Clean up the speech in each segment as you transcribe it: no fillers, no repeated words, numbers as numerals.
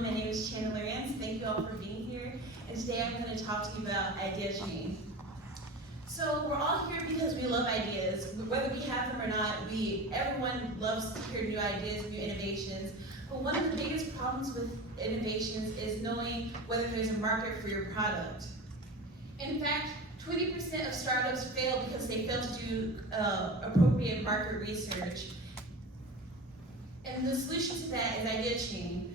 Hello, my name is Chandler Rance. Thank you all for being here. And today I'm going to talk to you about idea chain. So we're all here because we love ideas. Whether we have them or not, everyone loves to hear new ideas, new innovations. But one of the biggest problems with innovations is knowing whether there's a market for your product. In fact, 20% of startups fail because they fail to do appropriate market research. And the solution to that is idea chain.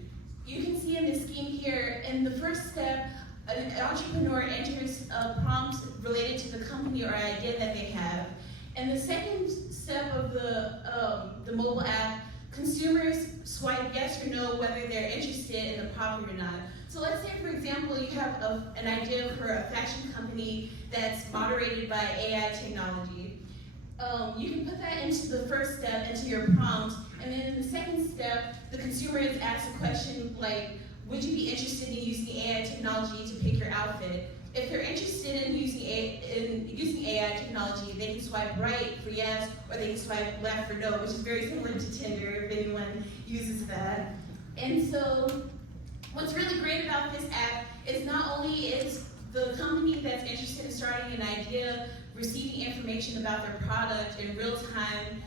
You can see in this scheme here, in the first step, an entrepreneur enters a prompt related to the company or idea that they have. And the second step of the mobile app, consumers swipe yes or no whether they're interested in the product or not. So let's say, for example, you have an idea for a fashion company that's moderated by AI technology. You can put that into the first step, into your prompt, and then in the second step, the consumer is asked a question like, would you be interested in using AI technology to pick your outfit? If they're interested in using AI technology, they can swipe right for yes, or they can swipe left for no, which is very similar to Tinder if anyone uses that. And so, what's really great about this app is not only is the company that's interested in starting an idea receiving information about their product in real time,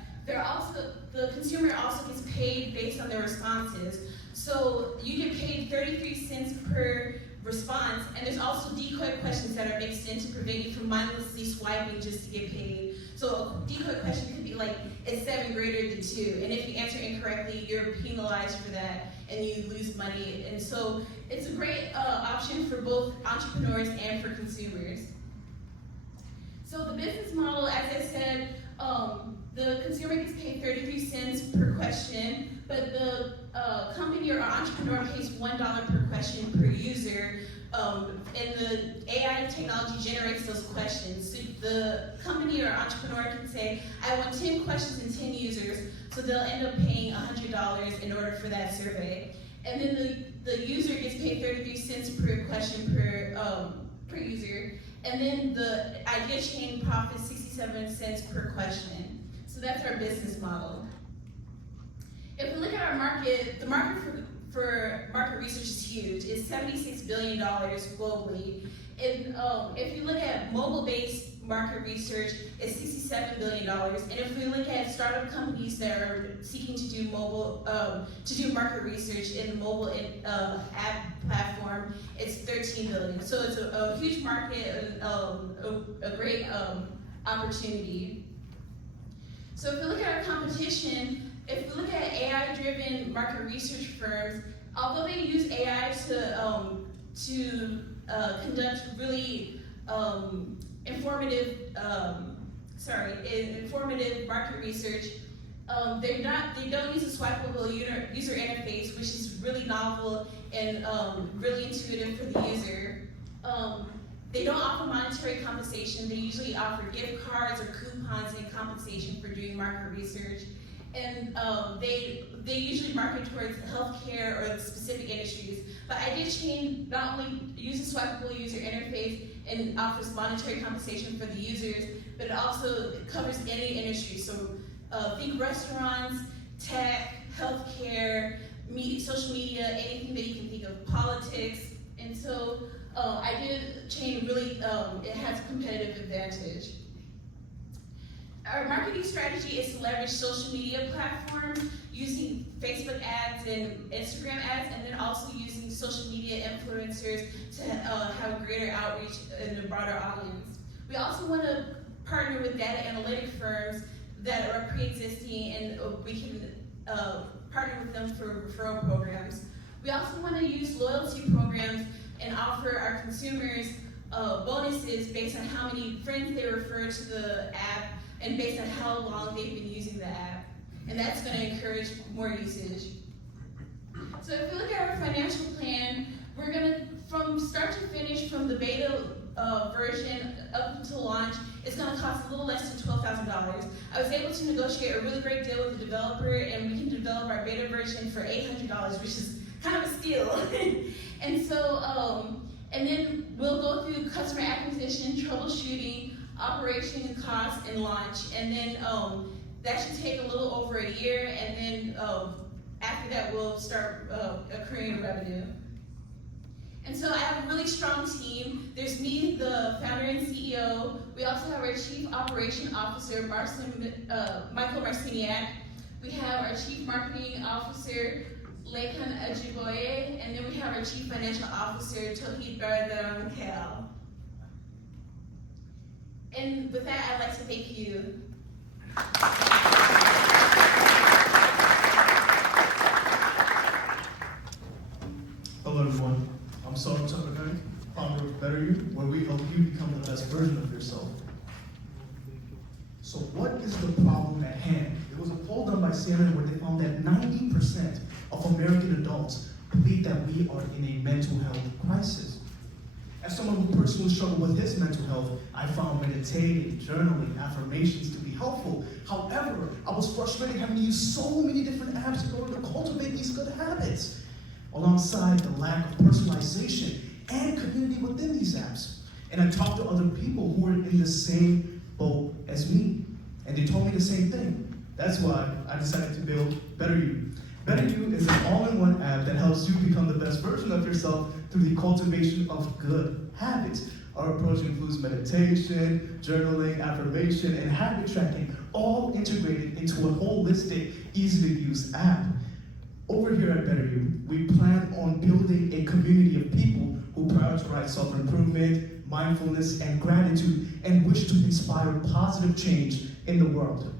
the consumer also gets paid based on their responses. So you get paid 33 cents per response, and there's also decoy questions that are mixed in to prevent you from mindlessly swiping just to get paid. So a decoy question could be like, is 7 greater than 2? And if you answer incorrectly, you're penalized for that and you lose money. And so it's a great option for both entrepreneurs and for consumers. So the business model, as I said, the consumer gets paid 33 cents per question, but the company or entrepreneur pays $1 per question per user, and the AI technology generates those questions. So the company or entrepreneur can say, I want 10 questions and 10 users, so they'll end up paying $100 in order for that survey. And then the user gets paid 33 cents per question per user, and then the idea chain profits 67 cents per question. So that's our business model. If we look at our market, the market for market research is huge. It's $76 billion globally. And if you look at mobile-based market research, it's $67 billion. And if we look at startup companies that are seeking to do market research in the mobile app platform, it's $13 billion. So it's a huge market and a great opportunity. So if we look at our competition, if we look at AI-driven market research firms, although they use AI to conduct really informative market research, they don't use a swipeable user interface, which is really novel and really intuitive for the user. They don't offer monetary compensation. They usually offer gift cards or coupons in compensation for doing market research. And they usually market towards healthcare or specific industries. But Idea Chain not only uses swipeable user interface and offers monetary compensation for the users, but it also covers any industry. So think restaurants, tech, healthcare, social media, anything that you can think of, politics. And so Idea Chain really it has a competitive advantage. Our marketing strategy is to leverage social media platforms using Facebook ads and Instagram ads, and then also using social media influencers to have greater outreach and a broader audience. We also want to partner with data analytic firms that are pre-existing, and we can partner with them for referral programs. We also want to use loyalty programs and offer our consumers bonuses based on how many friends they refer to the app and based on how long they've been using the app. And that's going to encourage more usage. So if we look at our financial plan, we're going to, from start to finish, from the beta version up until launch, it's going to cost a little less than $12,000. I was able to negotiate a really great deal with the developer, and we can develop our beta version for $800, which is kind of a steal. And so, and then we'll go through customer acquisition, troubleshooting, operation costs, and launch. And then that should take a little over a year, and then after that will start accruing revenue. And so I have a really strong team. There's me, the founder and CEO. We also have our Chief Operation Officer, Michael Marciniak. We have our Chief Marketing Officer, Lekan Ajiboye, and then we have our Chief Financial Officer, Tohid Baradarangkel. And with that, I'd like to thank you. Hello everyone, I'm Saul Tucker, founder of Better You, where we help you become the best version of yourself. So what is the problem at hand? There was a poll done by CNN where they found that 90% of American adults believe that we are in a mental health crisis. As someone who personally struggled with his mental health, I found meditating, journaling, affirmations to be helpful. However, I was frustrated having to use so many different apps in order to cultivate these good habits, alongside the lack of personalization and community within these apps. And I talked to other people who were in the same boat as me, and they told me the same thing. That's why I decided to build Better You. Better You is an all-in-one app that helps you become the best version of yourself through the cultivation of good habits. Our approach includes meditation, journaling, affirmation, and habit tracking, all integrated into a holistic, easy-to-use app. Over here at Better You, we plan on building a community of people who prioritize self-improvement, mindfulness, and gratitude, and wish to inspire positive change in the world.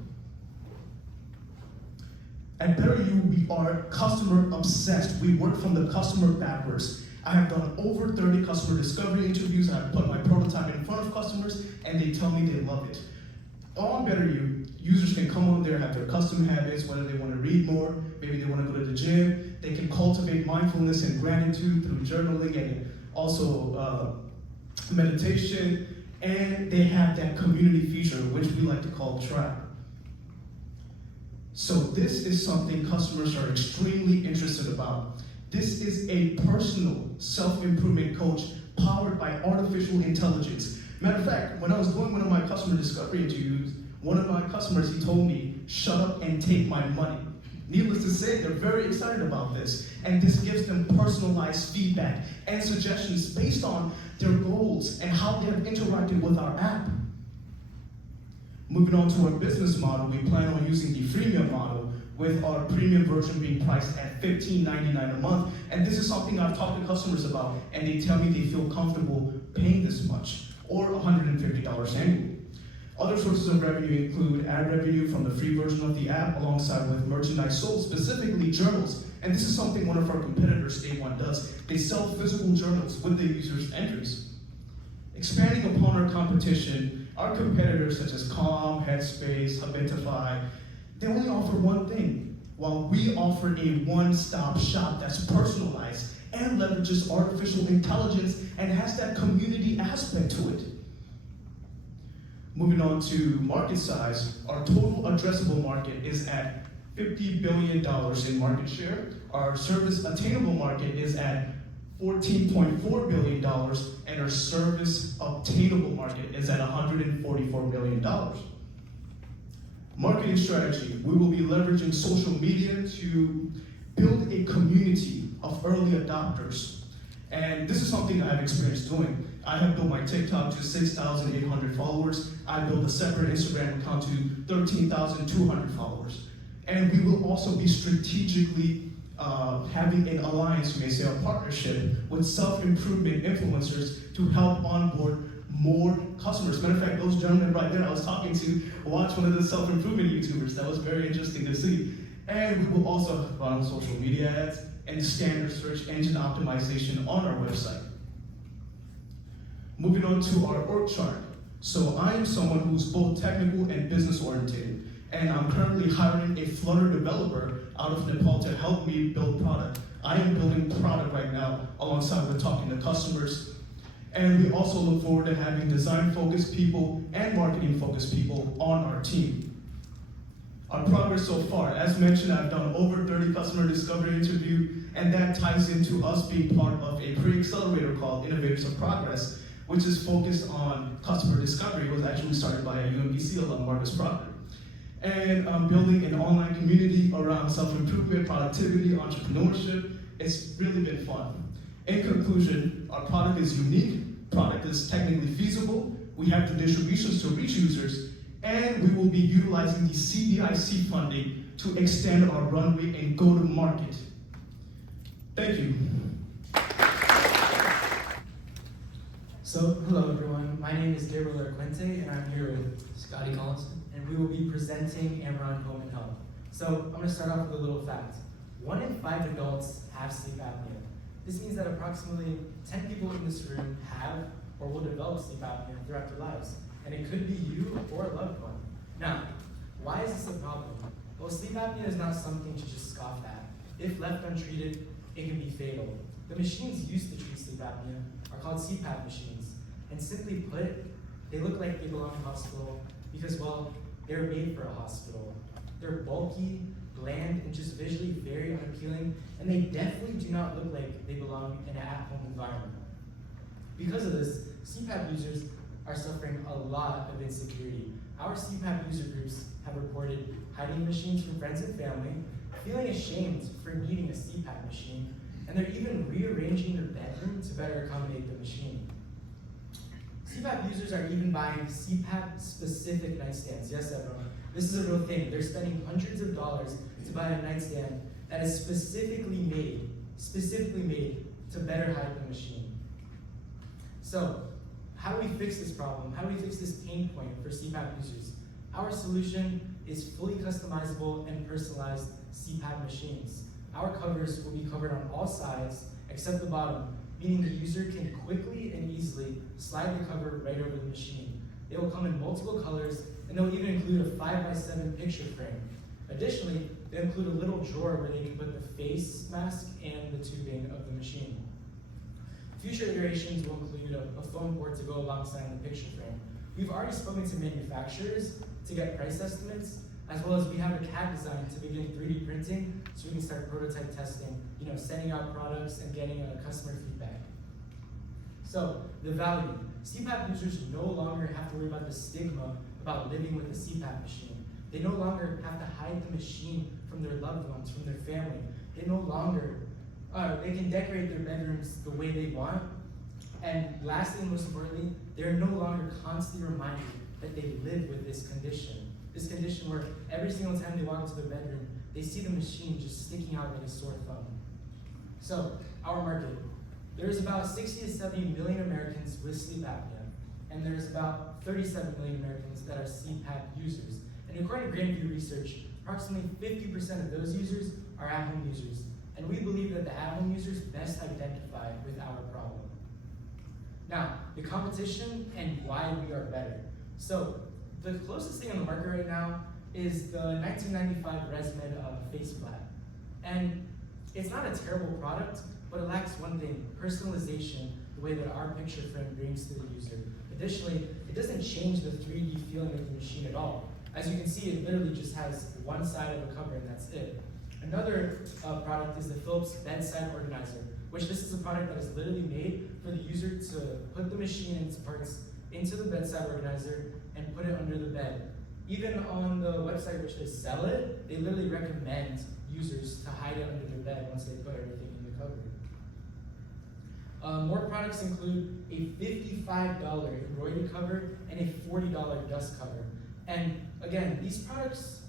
At Better You, we are customer obsessed. We work from the customer backwards. I have done over 30 customer discovery interviews. I've put my prototype in front of customers, and they tell me they love it. On Better You, users can come on there, have their custom habits, whether they want to read more, maybe they want to go to the gym. They can cultivate mindfulness and gratitude through journaling and also meditation. And they have that community feature, which we like to call Tribe. So this is something customers are extremely interested about. This is a personal self-improvement coach powered by artificial intelligence. Matter of fact, when I was doing one of my customer discovery interviews, one of my customers, he told me, shut up and take my money. Needless to say, they're very excited about this. And this gives them personalized feedback and suggestions based on their goals and how they have interacted with our app. Moving on to our business model, we plan on using the freemium model, with our premium version being priced at $15.99 a month. And this is something I've talked to customers about, and they tell me they feel comfortable paying this much, or $150 annually. Other sources of revenue include ad revenue from the free version of the app, alongside with merchandise sold, specifically journals. And this is something one of our competitors, Day One, does. They sell physical journals with the user's entries. Expanding upon our competition, our competitors such as Calm, Headspace, Habitify, they only offer one thing, while we offer a one-stop shop that's personalized and leverages artificial intelligence and has that community aspect to it. Moving on to market size, our total addressable market is at $50 billion in market share. Our service attainable market is at $14.4 billion, and our service obtainable market is at $144 million. Marketing strategy, we will be leveraging social media to build a community of early adopters. And this is something I have experience doing. I have built my TikTok to 6,800 followers. I built a separate Instagram account to 13,200 followers. And we will also be strategically having an alliance, you may say, a partnership with self-improvement influencers to help onboard more customers. Matter of fact, those gentlemen right there I was talking to watched one of the self-improvement YouTubers. That was very interesting to see. And we will also run social media ads and standard search engine optimization on our website. Moving on to our org chart. So I am someone who's both technical and business oriented, and I'm currently hiring a Flutter developer out of Nepal to help me build product. I am building product right now alongside with talking to customers. And we also look forward to having design-focused people and marketing-focused people on our team. Our progress so far, as mentioned, I've done over 30 customer discovery interviews, and that ties into us being part of a pre-accelerator called Innovators of Progress, which is focused on customer discovery. It was actually started by a UMBC alum, Marcus Proctor. and building an online community around self-improvement, productivity, entrepreneurship. It's really been fun. In conclusion, our product is unique, product is technically feasible, we have the distributions to reach users, and we will be utilizing the CBIC funding to extend our runway and go to market. Thank you. So, hello everyone, my name is Gabriel Quinte, and I'm here with Scotty Collinson, and we will be presenting Amaron Home and Health. So, I'm going to start off with a little fact. 1 in 5 adults have sleep apnea. This means that approximately 10 people in this room have or will develop sleep apnea throughout their lives, and it could be you or a loved one. Now, why is this a problem? Well, sleep apnea is not something to just scoff at. If left untreated, it can be fatal. The machines used to treat sleep apnea are called CPAP machines, and simply put, they look like they belong in a hospital because, well, they're made for a hospital. They're bulky, bland, and just visually very unappealing, and they definitely do not look like they belong in an at-home environment. Because of this, CPAP users are suffering a lot of insecurity. Our CPAP user groups have reported hiding machines from friends and family, feeling ashamed for needing a CPAP machine, and they're even rearranging their bedroom to better accommodate the machine. CPAP users are even buying CPAP-specific nightstands. Yes, everyone, this is a real thing. They're spending hundreds of dollars to buy a nightstand that is specifically made to better hide the machine. So, how do we fix this problem? How do we fix this pain point for CPAP users? Our solution is fully customizable and personalized CPAP machines. Our covers will be covered on all sides except the bottom, meaning the user can quickly and easily slide the cover right over the machine. They will come in multiple colors, and they'll even include a 5x7 picture frame. Additionally, they include a little drawer where they can put the face mask and the tubing of the machine. Future iterations will include a foam board to go alongside the picture frame. We've already spoken to manufacturers to get price estimates, as well as we have a CAD design to begin 3D printing so we can start prototype testing, sending out products and getting customer feedback. So, the value. CPAP users no longer have to worry about the stigma about living with a CPAP machine. They no longer have to hide the machine from their loved ones, from their family. They no longer, they can decorate their bedrooms the way they want. And lastly, and most importantly, they're no longer constantly reminded that they live with this condition. This condition where every single time they walk into their bedroom, they see the machine just sticking out like a sore thumb. So, our market. There's about 60 to 70 million Americans with sleep apnea, and there's about 37 million Americans that are CPAP users. And according to Grandview Research, approximately 50% of those users are at-home users. And we believe that the at-home users best identify with our problem. Now, the competition and why we are better. So, the closest thing on the market right now is the 1995 ResMed face flap. And it's not a terrible product, but it lacks one thing: personalization, the way that our picture frame brings to the user. Additionally, it doesn't change the 3D feeling of the machine at all. As you can see, it literally just has one side of a cover and that's it. Another product is the Philips Bedside Organizer, which this is a product that is literally made for the user to put the machine and its parts into the bedside organizer and put it under the bed. Even on the website which they sell it, they literally recommend users to hide it under their bed once they put everything in the cover. More products include a $55 embroidery cover and a $40 dust cover. And again, these products,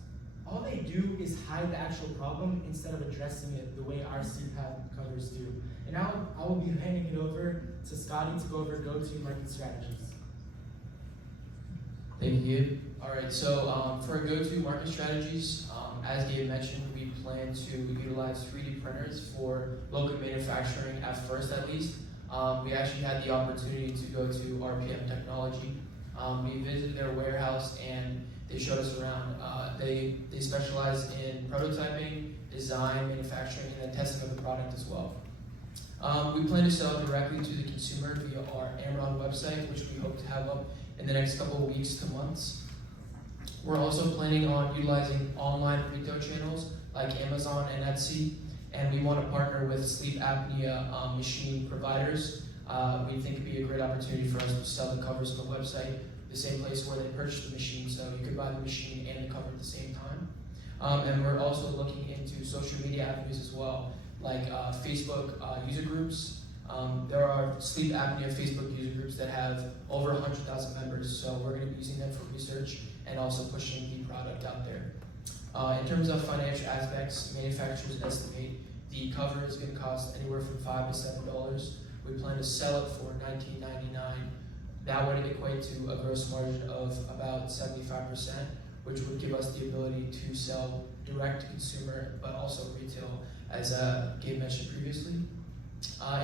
all they do is hide the actual problem instead of addressing it the way our CPAP covers do. And now I will be handing it over to Scotty to go over go-to-market strategies. Thank you. All right, so for our go-to-market strategies, as Gabe mentioned, we plan to utilize 3D printers for local manufacturing at first, at least. We actually had the opportunity to go to RPM Technology. We visited their warehouse and they showed us around. They specialize in prototyping, design, manufacturing, and then testing of the product as well. We plan to sell directly to the consumer via our Amaron website, which we hope to have up in the next couple of weeks to months. We're also planning on utilizing online retail channels like Amazon and Etsy, and we want to partner with sleep apnea machine providers. We think it'd be a great opportunity for us to sell the covers on the website, the same place where they purchased the machine, so you could buy the machine and the cover covered at the same time. And we're also looking into social media avenues as well, like Facebook user groups. There are sleep apnea Facebook user groups that have over 100,000 members, so we're going to be using them for research and also pushing the product out there. In terms of financial aspects, manufacturers estimate the cover is going to cost anywhere from $5 to $7. We plan to sell it for $19.99. That would equate to a gross margin of about 75%, which would give us the ability to sell direct to consumer, but also retail, as Gabe mentioned previously.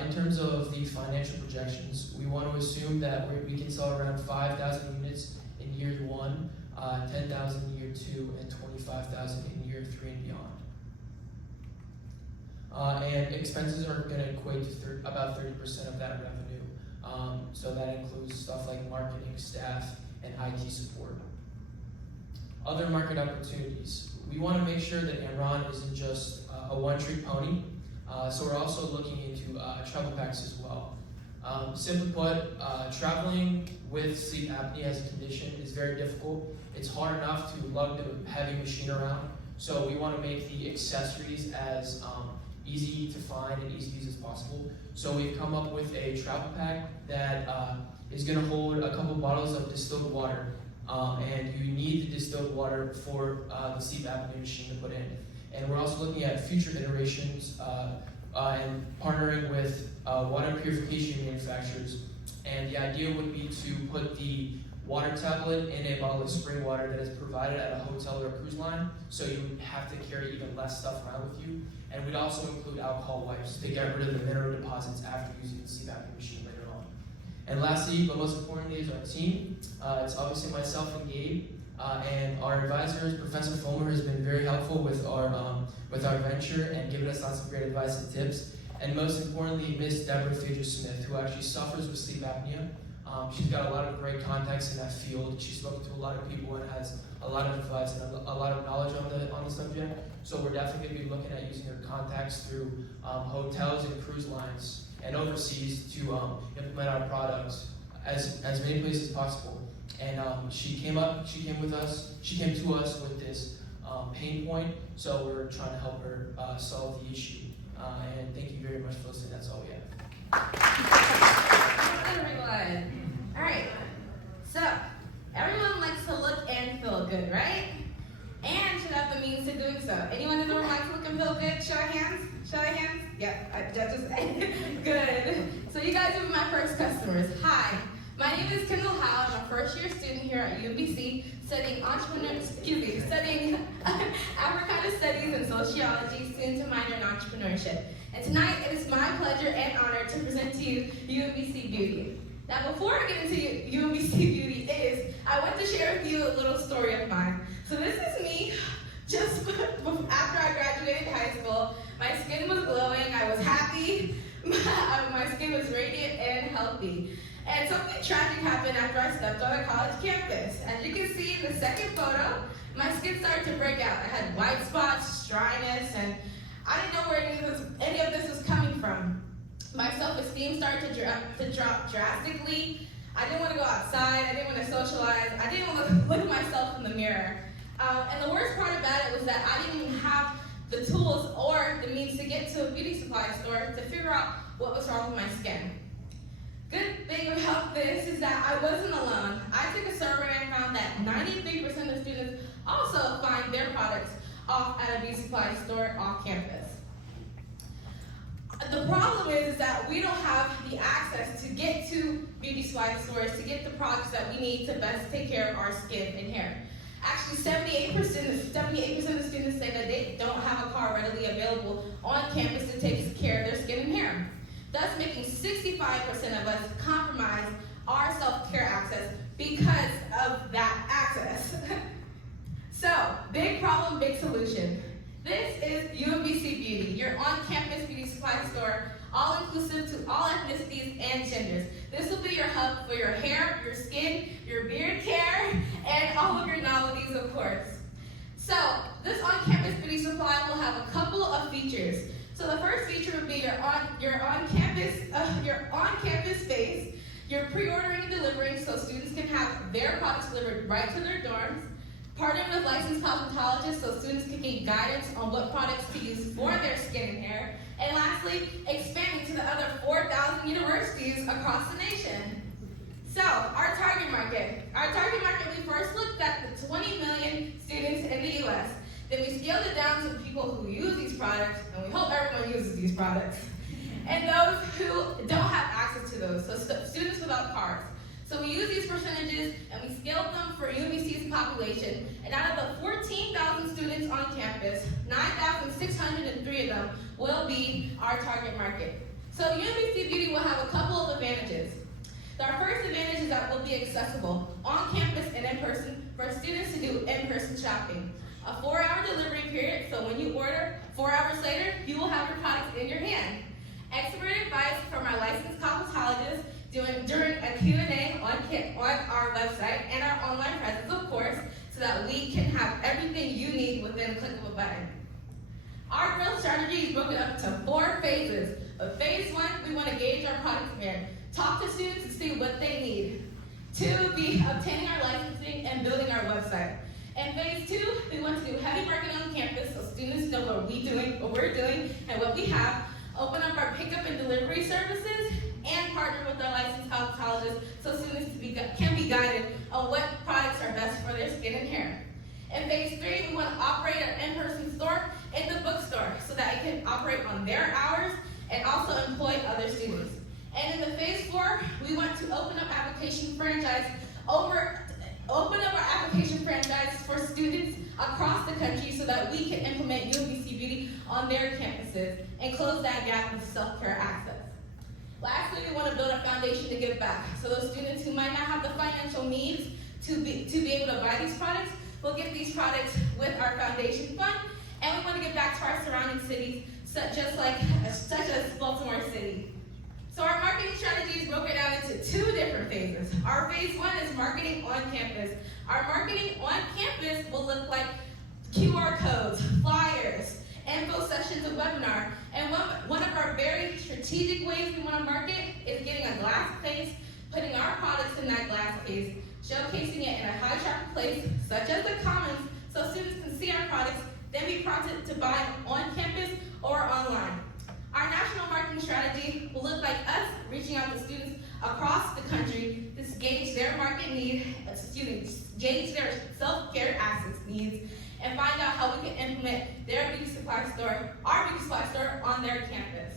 In terms of the financial projections, we want to assume that we can sell around 5,000 units in year 1, 10,000 in year 2, and 25,000 in year 3 and beyond. And expenses are going to equate to about 30% of that revenue. So that includes stuff like marketing, staff, and IT support. Other market opportunities. We want to make sure that Amron isn't just a one-trick pony. So we're also looking into travel packs as well. Simply put, traveling with sleep apnea as a condition is very difficult. It's hard enough to lug the heavy machine around. So we want to make the accessories as easy to find and easy to use as possible. So we've come up with a travel pack that is going to hold a couple bottles of distilled water. And you need the distilled water for the sleep apnea machine to put in. And we're also looking at future iterations and partnering with water purification manufacturers. And the idea would be to put the water tablet in a bottle of spring water that is provided at a hotel or a cruise line, so you would have to carry even less stuff around with you. And we'd also include alcohol wipes to get rid of the mineral deposits after using the sleep apnea machine later on. And lastly, but most importantly, is our team. It's obviously myself and Gabe. And our advisors, Professor Fulmer, has been very helpful with our venture and given us lots of great advice and tips. And most importantly, Miss Deborah Phaedra-Smith, who actually suffers with sleep apnea. She's got a lot of great contacts in that field. She's spoken to a lot of people and has a lot of advice and a lot of knowledge on the subject. So we're definitely going to be looking at using her contacts through hotels and cruise lines and overseas to implement our products as many places as possible. And she came to us with this pain point, so we're trying to help her solve the issue. And thank you very much for listening. That's all we have. Hi, everyone. All right. So, everyone likes to look and feel good, right? And should have the means to doing so. Anyone in the room likes to look and feel good? Show of hands. Show of hands. Yeah, judges. Good. So you guys are my first customers. Hi. My name is Kendall Howe. I'm a first-year student here at UMBC studying Africana Studies and Sociology, soon to minor in entrepreneurship. And tonight, it is my pleasure and honor to present to you UMBC Beauty. Now, before I get into UMBC Beauty I want to share with you a little story of mine. So this is me just after I graduated high school. My skin was glowing. I was happy. My skin was radiant and healthy. And something tragic happened after I stepped on a college campus. As you can see in the second photo, my skin started to break out. I had white spots, dryness, and I didn't know where any of this was coming from. My self-esteem started to drop drastically. I didn't want to go outside. I didn't want to socialize. I didn't want to look at myself in the mirror. And the worst part about it was that I didn't even have the tools or the means to get to a beauty supply store to figure out what was wrong with my skin. Good thing about this is that I wasn't alone. I took a survey and found that 93% of students also find their products off at a beauty supply store off campus. The problem is that we don't have the access to get to beauty supply stores to get the products that we need to best take care of our skin and hair. Actually, 78% of students say that they don't have a car readily available on campus to take care of their skin and hair, thus making 65% of us compromise our self-care access because of that access. So, big problem, big solution. This is UMBC Beauty, your on-campus beauty supply store, all-inclusive to all ethnicities and genders. This will be your hub for your hair, your skin, your beard care, and all of your novelties, of course. So, this on-campus beauty supply will have a couple of features. So the first feature would be your on-campus space. You're pre-ordering and delivering so students can have their products delivered right to their dorms. Partnering with licensed licensed cosmetologist so students can get guidance on what products to use for their skin and hair. And lastly, expanding to the other 4,000 universities across the nation. So, our target market. Our target market, we first looked at the 20 million students in the U.S. Then we scaled it down to the people who use these products, and we hope everyone uses these products. And those who don't have access to those, so students without cards. So we use these percentages and we scaled them for UMBC's population. And out of the 14,000 students on campus, 9,603 of them will be our target market. So UMBC Beauty will have a couple of advantages. Our first advantage is that it will be accessible on campus and in person for students to do in-person shopping. A 4-hour delivery period, so when you order, 4 hours later, you will have your products in your hand. Expert advice from our licensed cosmetologist during a Q&A on our website and our online presence, of course, so that we can have everything you need within a click of a button. Our growth strategy is broken up into 4 phases. But phase 1, we want to gauge our product demand, talk to students and see what they need. 2, be obtaining our licensing and building our website. And phase 2, we want to do heavy marketing on campus so students know what we're doing, and what we have. Open up our pickup and delivery services, and partner with our licensed cosmetologists so students can be guided on what products are best for their skin and hair. In phase 3, we want to operate our in-person store in the bookstore so that it can operate on their hours and also employ other students. And in the phase 4, we want to open up our application franchise for students across the country so that we can implement UMBC Beauty on their campuses and close that gap with self-care access. Lastly, we want to build a foundation to give back. So those students who might not have the financial means to be able to buy these products will get these products with our foundation fund, and we want to give back to our surrounding cities, such as Baltimore City. So our marketing strategy is broken down into 2 different phases. Our phase 1 is marketing on campus. Our marketing on campus will look like QR codes, flyers, info sessions, a webinar. And one of our very strategic ways we want to market is getting a glass case, putting our products in that glass case, showcasing it in a high traffic place, such as the Commons, so students can see our products, then be prompted to buy on campus or online. Our national marketing strategy will look like us reaching out to students across the country to gauge their market need, gauge their self-care access needs, and find out how we can implement our beauty supply store on their campus.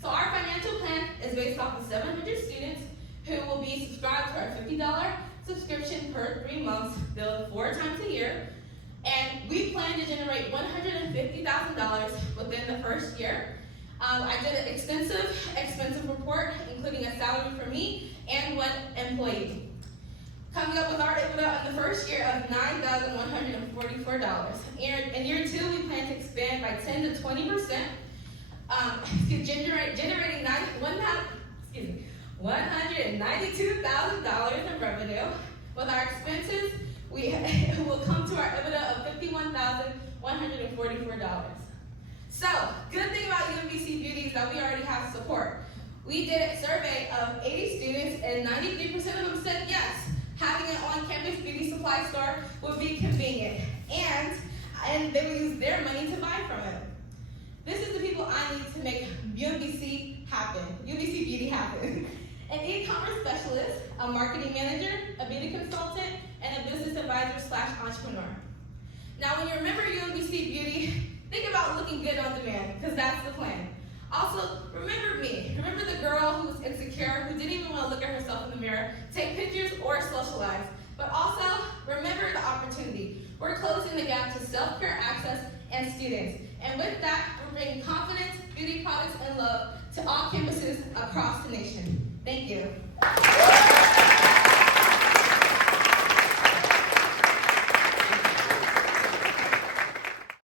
So our financial plan is based off of 700 students who will be subscribed to our $50 subscription per 3 months, billed 4 times a year. And we plan to generate $150,000 within the first year. I did an expensive report, including a salary for me and 1 employee. Coming up with our EBITDA in the first year of $9,144. In year 2, we plan to expand by 10 to 20%, generating $192,000 in revenue. With our expenses, we will come to our EBITDA of $51,144. So, good thing about UMBC Beauty is that we already have support. We did a survey of 80 students, and 93% of them said yes, having an on-campus beauty supply store would be convenient, and they would use their money to buy from it. This is the people I need to make UMBC Beauty happen. An e-commerce specialist, a marketing manager, a beauty consultant, and a business advisor/entrepreneur. Now, when you remember UMBC Beauty, think about looking good on demand, because that's the plan. Also, remember me. Remember the girl who was insecure, who didn't even want to look at herself in the mirror, take pictures, or socialize. But also, remember the opportunity. We're closing the gap to self-care access and students. And with that, we're bringing confidence, beauty products, and love to all campuses across the nation. Thank you.